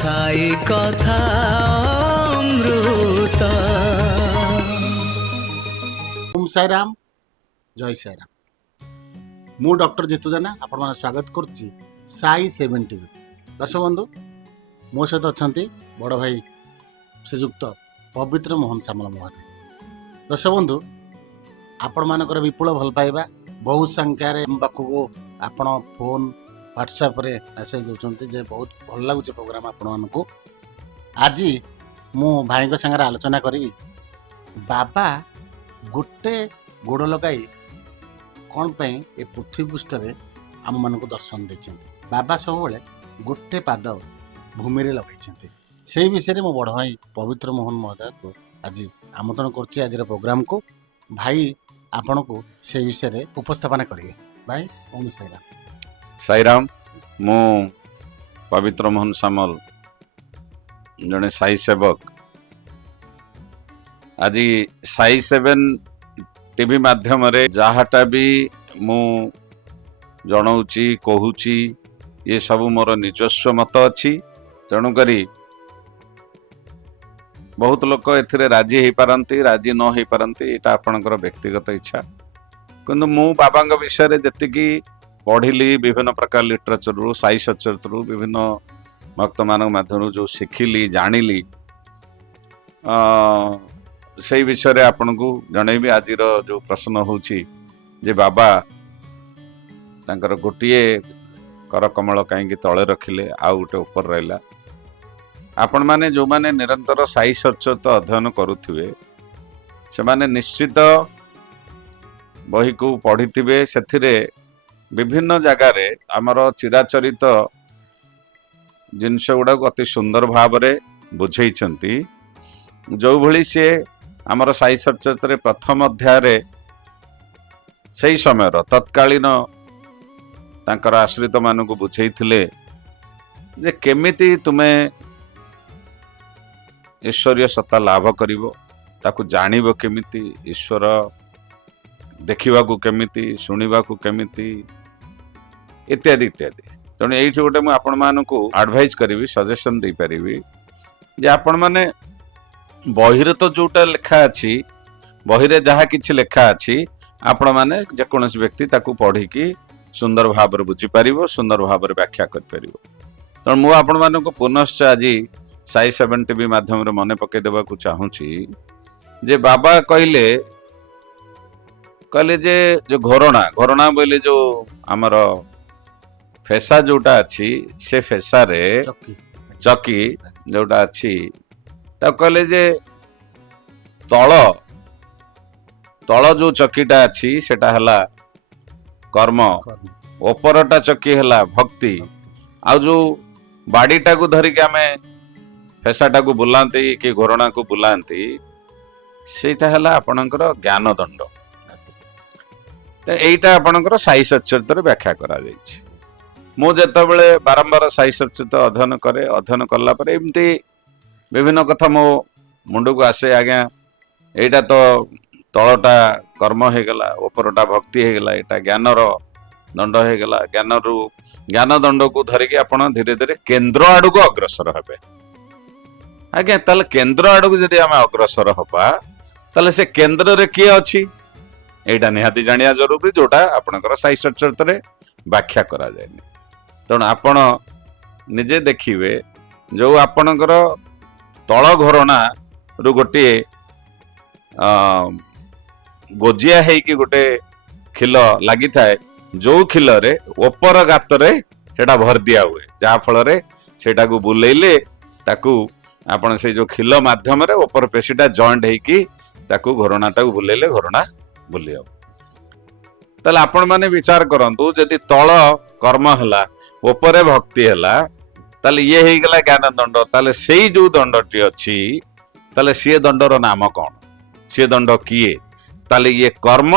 साई कथा अमृत। ओम साई राम, जय साई राम। मु डॉक्टर जितु जेना आपण माने स्वागत करछि साई 7 टीवी। दर्शक बंधु, मो सहित अच्छा बड़ भाई श्रीजुक्त पवित्र मोहन सामल महोदय। दर्शक बंधु, आपण मानकर विपुल भल पाइबा बहुत संख्यार पाखक आपण फोन व्हाट्सएप रे मेसेज दौरान जे बहुत भल लगुच प्रोग्राम आपण मानक। आज मु भाई संगे आलोचना करी बाबा गोटे गोड़ लगाई कौन पे ए पृथ्वी पृष्ठ में आम मानक दर्शन देते। बाबा सब गोटे पाद भूमि रे लगाई से विषय में मो बड़ भाई पवित्र मोहन महोदय को आज आमंत्रण कर आज प्रोग्राम को। भाई आपण को से विषय में उपस्थापना करेंगे। भाई ओम साई राम। साई राम, मु पवित्र मोहन सामल जड़े साई सेवक। आज साई 7 टीवी माध्यम रे जहाटा भी मु जनाऊँची कहूची ये सब मोर निजस्व मत अच्छी। तेणु करी बहुत लोक एथिरे राजी हो पारती, राजी न हो पारती, यहाँ आपणकर व्यक्तिगत इच्छा। किंतु मु बाबा विषय जी पढ़िली विभिन्न प्रकार लिटरेचर रु साई सचरित रु विभिन्न भक्त मान माध्यम जो शिखिली जानिली से विषय रे आपन को जनइबी। आज जो प्रश्न होची जे बाबा तांकर गोटिए कर कमल कहीं तले रखिले आउ गोटे ऊपर रहिला। आपण माने जो माने निरंतर साई सचरित अध्ययन करुथिबे से माने निश्चित बही को पढ़िथिबे। सेथिरे विभिन्न जगार आमर चिराचरित जिनस गुड़ा अति सुंदर भाव में बुझेइछंती। जो भली सी आमर साई सचरित प्रथम अध्याय से समय तत्कालीन तांकर आश्रित मान को बुझेइथिले जे केमिति तुमे ईश्वरीय सत्ता लाभ करिवो, ताकू जानिबो केमिति, ईश्वर देखिबा को केमिति, सुनिबा को केमिति इत्यादि इत्यादि। तेणु ये गोटे मुझे आपण मान को एडवाइज करी, सजेशन दे पारि जे आपण मैंने बहिरे तो जोटा लेखा अच्छी बहिरे जहाँ किसी लेखा अच्छी आपण मैंने जेकोसी व्यक्ति ताकू पढ़ी की सुंदर भाव में बुझीपर, सुंदर भाव में व्याख्या कर। तेणु मुझे आपण मान को पुनश्च आज साई 7 टीवी माध्यम रे मन पकई देवा को चाहूँगी जे बाबा कहले जे जो घोरणा घोरणा बोले जो आमर फेसा जोटा अच्छी से फेसा रे चकी जोटा अच्छी कहले जे तल तल जो चकीटा अच्छी सेटा हला कर्म, उपरटा चकी हला भक्ति। आ जो बाड़ीटा को धरिक आमे फेसाटा को बुलांती कि घोरणा को बुलांती सेटा हला आपणकर ज्ञान दंड। तो यहीटा आपणकर साई सचरित व्याख्या करा जायछि। मु जेतेबेले बारंबार साई सचरित अध्ययन करे, अध्ययन कला पर एमती विभिन्न कथा मो मुंड को आसे। आज्ञा एटा तो तलटा कर्म हो गला, उपरटा भक्ति हो गला, एटा ज्ञानर दंड हो गला। ज्ञान दंड को धरिकी आपण धीरे धीरे केंद्र आड़ को अग्रसर हेबे। आज्ञा ताले केंद्र आड़ को जदि आमे अग्रसर हबा ताले से केंद्र रे किए अछि एटा निहाती जानिया जरूरी, जोटा आपणकर साई सचरित रे व्याख्या करा जायनि। तेणु आपण निजे देखिए जो आपणकर तल घोरणा रु गोटे गोजिया है कि गोटे खिल लगी थाए, जो खिल रे ओपर गात रे सेटा भर दिया हुए, जहाँ फल रे सेटा को बुलेइले ताकू आपण से जो खिल माध्यम रे ओपर पेशीटा जॉइंट है कि ताकू घोरणाटा को बुलेइले घोरणा बुली हो। ताले आपण माने विचार करंतु जदि तल कर्म हला उपरे भक्ति हला ताले ये ही गला ज्ञान दंड। ताले सेई जो दंडटी अछि ताले से दंडर नाम कौन, से दंड किए? ताले ये कर्म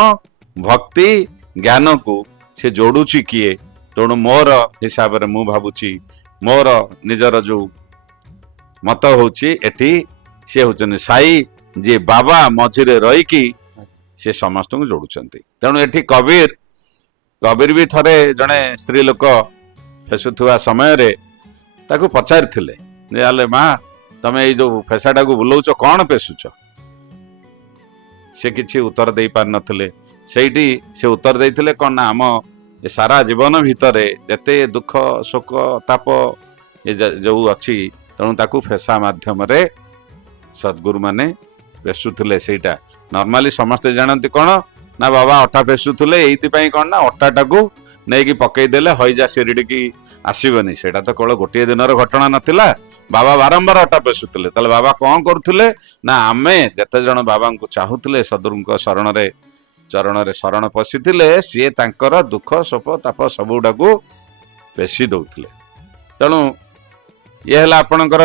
भक्ति ज्ञान को से जोड़ुची किए? तेणु मोर हिसाब रे मु भाबुची मोर निजर जो मत होची एठी से होचन साई जे बाबा मझिरे रही की से समस्त को जोड़ुचंती। तेणु एठी कबीर भी थरे जड़े स्त्री लोक फेसुवा समय रे ताकू पचारि थिले ଯେ ଆଲେ ମା ତମେ ଏଇ ଯୋଉ ଫେସାଟାକୁ ବୁଲଉଛ କଣ ପେଶୁଛ? ସେ କିଛି ଉତ୍ତର ଦେଇ ପାରିନଥିଲେ। ସେଇଠି ସେ ଉତ୍ତର ଦେଇଥିଲେ କଣ ନା ଆମ ଏ ସାରା ଜୀବନ ଭିତରେ ଯେତେ ଦୁଃଖ ଶୋକ ତାପ ଯୋଉ ଅଛି, ତେଣୁ ତାକୁ ଫେସା ମାଧ୍ୟମରେ ସଦ୍ଗୁରୁ ମାନେ ପେଶୁଥିଲେ। ସେଇଟା ନର୍ମାଲି ସମସ୍ତେ ଜାଣନ୍ତି କଣ ନା ବାବା ଅଟା ପେଶୁଥିଲେ, ଏଇଥିପାଇଁ କଣ ନା ଅଟାଟାକୁ ନେଇକି ପକେଇଦେଲେ ହଇଜା ଶିରିଡ଼ିକି ଆସିବନି। ସେଇଟା ତ କେବଳ ଗୋଟିଏ ଦିନର ଘଟଣା ନଥିଲା, ବାବା ବାରମ୍ବାର ଅଟା ପେଶୁଥିଲେ। ତାହେଲେ ବାବା କଣ କରୁଥିଲେ ନା ଆମେ ଯେତେ ଜଣ ବାବାଙ୍କୁ ଚାହୁଁଥିଲେ, ସଦ୍ଗୁରୁଙ୍କ ଚରଣରେ ଶରଣ ପଶିଥିଲେ, ସିଏ ତାଙ୍କର ଦୁଃଖ ଶୋକ ତାପ ସବୁଗୁଡାକୁ ପେଶି ଦଉଥିଲେ। ତେଣୁ ଇଏ ହେଲା ଆପଣଙ୍କର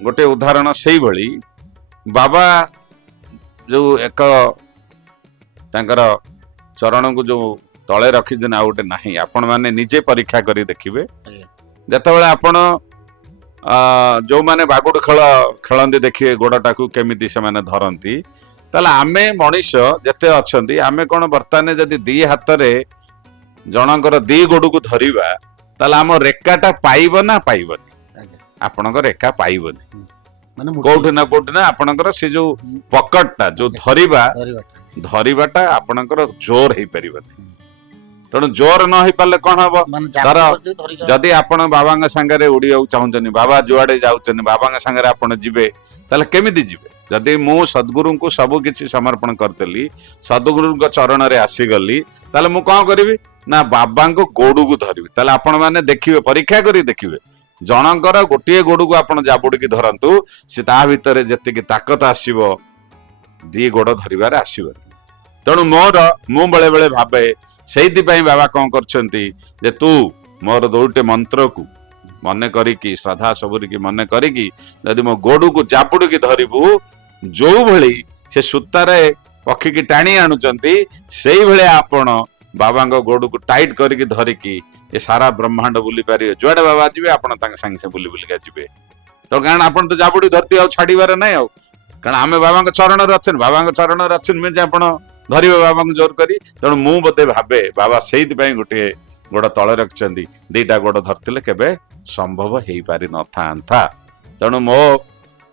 ଗୋଟେ ଉଦାହରଣ। ସେଇଭଳି ବାବା ଯୋଉ ଏକ ତାଙ୍କର ଚରଣକୁ ଯୋଉ ତଳେ ରଖିଛନ୍ତି ଆଉ ଗୋଟେ ନାହିଁ। ଆପଣ ମାନେ ନିଜେ ପରୀକ୍ଷା କରି ଦେଖିବେ। ଯେତେବେଳେ ଆପଣ ଯୋଉମାନେ ବାଗୁଡ ଖେଳ ଖେଳନ୍ତି ଦେଖିବେ ଗୋଡଟାକୁ କେମିତି ସେମାନେ ଧରନ୍ତି। ତାହେଲେ ଆମେ ମଣିଷ ଯେତେ ଅଛନ୍ତି, ଆମେ କଣ ବର୍ତ୍ତମାନ ଯଦି ଦି ହାତରେ ଜଣଙ୍କର ଦି ଗୋଡକୁ ଧରିବା, ତାହେଲେ ଆମ ରେଖାଟା ପାଇବ ନା ପାଇବନି? ଆପଣଙ୍କ ରେଖା ପାଇବନି। କୋଉଠି ନା କୋଉଠି ନା ଆପଣଙ୍କର ସେ ଯୋଉ ପକଟଟା ଯୋଉ ଧରିବାଟା ଆପଣଙ୍କର ଜୋର ହେଇପାରିବନି। ତେଣୁ ଜୋର ନ ହେଇପାରିଲେ କଣ ହବ? ଧର ଯଦି ଆପଣ ବାବାଙ୍କ ସାଙ୍ଗରେ ଉଡିବାକୁ ଚାହୁଁଛନ୍ତି, ବାବା ଯୁଆଡେ ଯାଉଛନ୍ତି ବାବାଙ୍କ ସାଙ୍ଗରେ ଆପଣ ଯିବେ, ତାହେଲେ କେମିତି ଯିବେ? ଯଦି ମୁଁ ସଦ୍ଗୁରୁଙ୍କୁ ସବୁ କିଛି ସମର୍ପଣ କରିଦେଲି, ସଦ୍ଗୁରୁଙ୍କ ଚରଣରେ ଆସିଗଲି, ତାହେଲେ ମୁଁ କଣ କରିବି ନା ବାବାଙ୍କ ଗୋଡକୁ ଧରିବି। ତାହେଲେ ଆପଣ ମାନେ ଦେଖିବେ, ପରୀକ୍ଷା କରି ଦେଖିବେ, ଜଣଙ୍କର ଗୋଟିଏ ଗୋଡକୁ ଆପଣ ଜାବୁଡିକି ଧରନ୍ତୁ, ସେ ତା ଭିତରେ ଯେତିକି ତାକତ ଆସିବ ଦି ଗୋଡ ଧରିବାରେ ଆସିବନି। ତେଣୁ ମୁଁ ବେଳେ ବେଳେ ଭାବେ, ସେଇଥିପାଇଁ ବାବା କଣ କରିଛନ୍ତି ଯେ ତୁ ମୋର ଦୁଇଟି ମନ୍ତ୍ରକୁ ମନେ କରିକି ଶ୍ରଦ୍ଧା ସବୁରିକି ମନେ କରିକି ଯଦି ମୋ ଗୋଡକୁ ଜାବୁଡିକି ଧରିବୁ, ଯୋଉ ଭଳି ସେ ସୂତାରେ ପକ୍ଷୀକି ଟାଣି ଆଣୁଛନ୍ତି, ସେଇଭଳିଆ ଆପଣ ବାବାଙ୍କ ଗୋଡକୁ ଟାଇଟ୍ କରିକି ଧରିକି ଏ ସାରା ବ୍ରହ୍ମାଣ୍ଡ ବୁଲି ପାରିବେ। ଯୁଆଡେ ବାବା ଯିବେ ଆପଣ ତାଙ୍କ ସାଙ୍ଗେ ସାଙ୍ଗେ ବୁଲି ବୁଲିକା ଯିବେ। ତ କାରଣ ଆପଣ ତ ଜାବୁଡି ଧରତି ଆଉ ଛାଡିବାର ନାହିଁ ଆଉ। କାରଣ ଆମେ ବାବାଙ୍କ ଚରଣରେ ଅଛନ୍ତି, ବାବାଙ୍କ ଚରଣରେ ଅଛନ୍ତି ଯେ ଆପଣ ଧରିବେ ବାବାଙ୍କୁ ଜୋର କରି। ତେଣୁ ମୁଁ ବୋଧେ ଭାବେ ବାବା ସେଇଥିପାଇଁ ଗୋଟିଏ ଗୋଡ ତଳେ ରଖିଛନ୍ତି, ଦିଟା ଗୋଡ ଧରିଥିଲେ କେବେ ସମ୍ଭବ ହେଇପାରି ନଥାନ୍ତା। ତେଣୁ ମୋ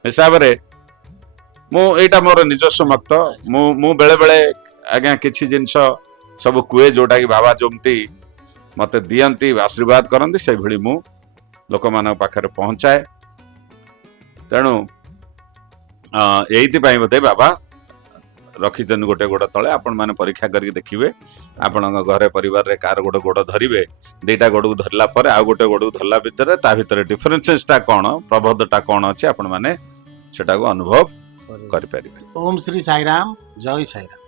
ହିସାବରେ ଏଇଟା ମୋର ନିଜସ୍ୱ ମତ। ମୁଁ ବେଳେ ବେଳେ ଆଜ୍ଞା କିଛି ଜିନିଷ ସବୁ କୁହେ ଯୋଉଟା କି ବାବା ଯେମିତି ମତେ ଦିଅନ୍ତି ଆଶୀର୍ବାଦ କରନ୍ତି, ସେଇଭଳି ମୁଁ ଲୋକମାନଙ୍କ ପାଖରେ ପହଞ୍ଚାଏ। ତେଣୁ ଏଇଥିପାଇଁ ବୋଧେ ବାବା ରଖିଛନ୍ତି ଗୋଟେ ଗୋଡ ତଳେ। ଆପଣ ମାନେ ପରୀକ୍ଷା କରିକି ଦେଖିବେ, ଆପଣଙ୍କ ଘରେ ପରିବାରରେ କାହାର ଗୋଟେ ଗୋଡ ଧରିବେ, ଦିଟା ଗୋଡକୁ ଧରିଲା ପରେ ଆଉ ଗୋଟେ ଗୋଡକୁ ଧରିଲା ଭିତରେ ତା ଭିତରେ ଡିଫରେନ୍ସେସଟା କଣ, ପ୍ରଭେଦଟା କଣ ଅଛି, ଆପଣ ମାନେ ସେଟାକୁ ଅନୁଭବ କରିପାରିବେ। ଓମ୍ ଶ୍ରୀ ସାଇରାମ, ଜୟ ସାଇରାମ।